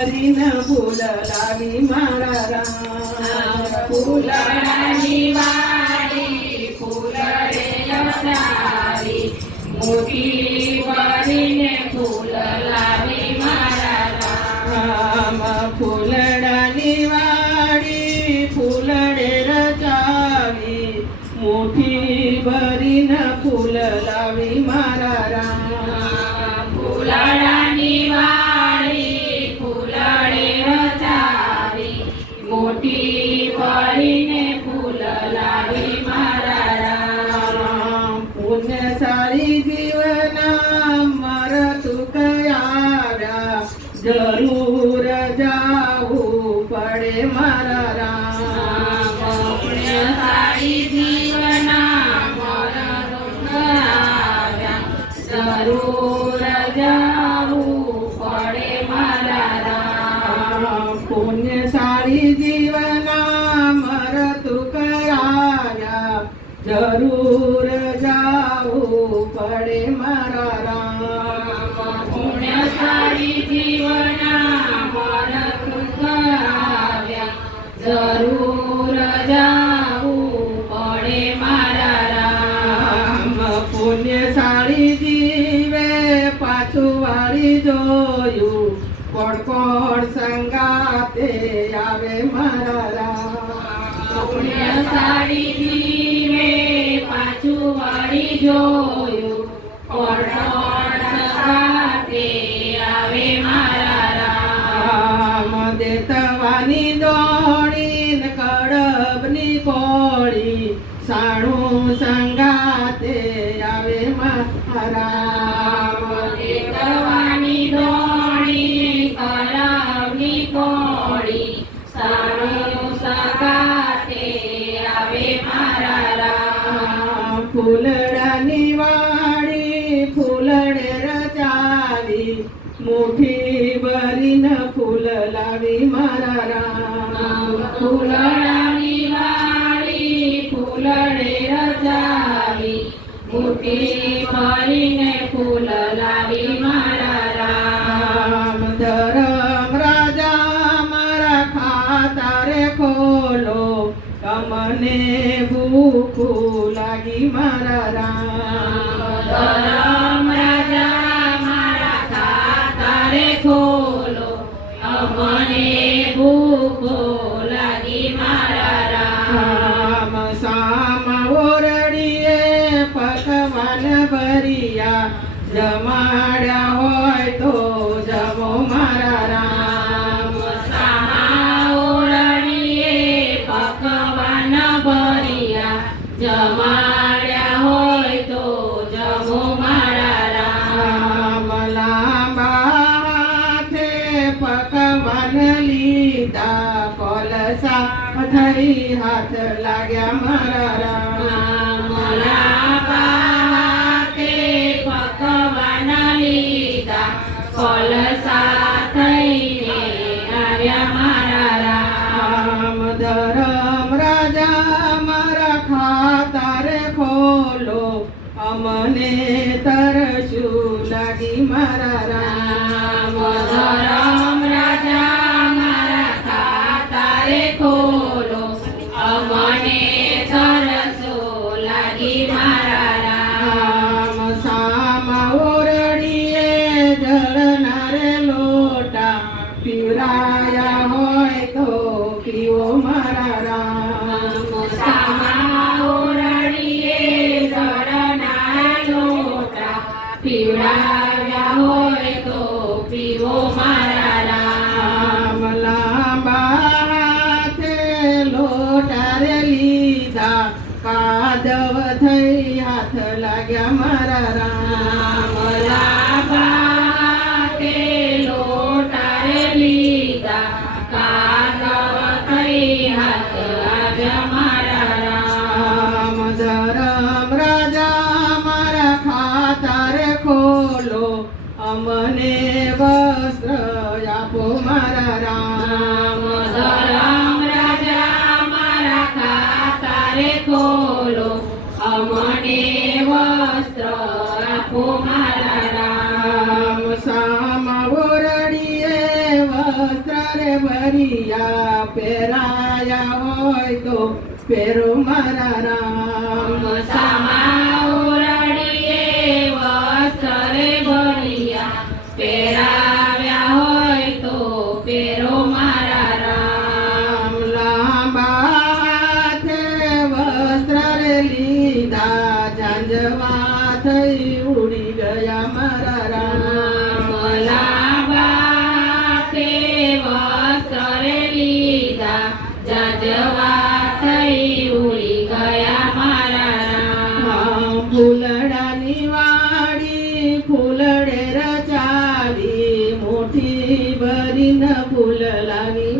ફૂલ લાવી મારા રામ ફૂલડાની વાડી ફૂલડે લવડાવી મોટી વાડીને ફૂલ લાવી મારા રામ ફૂલડાની વાડી ફૂલડે રચાવી મુઠ્ઠી ભરીને ફૂલ લાવી મારા રામ ફૂલડાની વાડી ફૂલડે રચાવી મોટી ભરીને ફૂલ લાવી મારા રામ પુણ્યશાળી જીવના મરતું કયારા જરૂર જાવું પડે મારા રામ પુણ્યશાળી જીવના મરણ આવ્યા જરૂર જાવું પડે મારા રામ પુણ્યશાળી જીવના મરતું કરાયા જરૂર જાવું પડે મારા રામ પુણ્યશાળી જીવના મરણ આવ્યા જરૂર જાવું પડે મારા રામ પુણ્યશાળી જીવે પાછું વાળી જોયું કોણ કોણ સંગાતે આવે મારા રામ પુણ્યશાળી જીવે પાછું વાળી જોયું કોણ કોણ સાથે આવે મારા રામ દેતવાની દોડીને કડબની કોળી સાણું સંગાતે આવે મારા દેતવાની દોડી કરાવની કોળી સારું સગાતે આવે મારા રામ ફૂલડાની વાડી ફૂલડે રચાવી મુઠ્ઠી ભરીને ફૂલ લાવી મારા રામ ફૂલડાની વાડી ફૂલડે રચાવી મુઠ્ઠી ભરીને ફૂલ લાવી મારા રામ ધરમ રાજા મારા ખાતારે ખોલો તમને ભૂખ લાગી મારા રામ ધરમ રાજા મારા ખાતારે ખોલો અમને ભૂખો લાગી મારા રામ સામા ઓરડીએ પકવાન ભર્યા જમાડ્યા હોય તો જમો મારા રામ સામા ઓરડીએ પકવાન ભર્યા જમાડ્યા હોય તો જમો મારા રામ લાંબા હાથે પકવાન લીધા કોલસા થઈ હાથ લાગ્યા મારા રામ લાંબા પકવાન લીધા કોલસા થઈને આવ્યા મારા રામ ધરમ રાજા મારા ખાતારે ખોલો અમને તરશું લાગી મારા રામ ધરમ રાજા મારા ખાતારે ખોલો અમને તરસો લાગી મારા રામ સામા ઓરડીએ જળનારે લોટા પીવરાયા હોય તો પીવો મારા રામ સામા ઓરડીએ જળના લોટા પીવડાવ્યા હોય તો પીવો મારા રામ લાંબા હાથે લોટારે લીધા કાદવ થઈ હાથ લાગ્યા મારા રામ લાંબા લોટારે લીધા કાદવ થઈ હાથ આવ્યા મારા રામ ધરમ રાજા મારા ખાતારે ખોલો અમને વસ્ત્ર આપો મારા રામ ધરમ રાજા મારા ખાતારે ખોલો અમને વસ્ત્ર આપો મારા રામ સામા ઓરડીએ વસ્ત્ર રે ભરિયા પહેરાયા હોય તો પહેરો મારા રામ સામા ઓરડીએ વસ્ત્ર ભર્યા પહેરાવ્યા હોય તો પહેરો મારા રામ લાંબા હાથે વસ્ત્ર રે લીધા ઝાંઝવા થઈ ઉડી ગયા મારા રામ લાંબા તે વસ્ત્ર લીધા જાજવા થઈ ઉડી ગયા મારા રામ ફૂલડાની વાડી ફૂલડે રચાવી મુઠ્ઠી ભરીને ફૂલ લાવી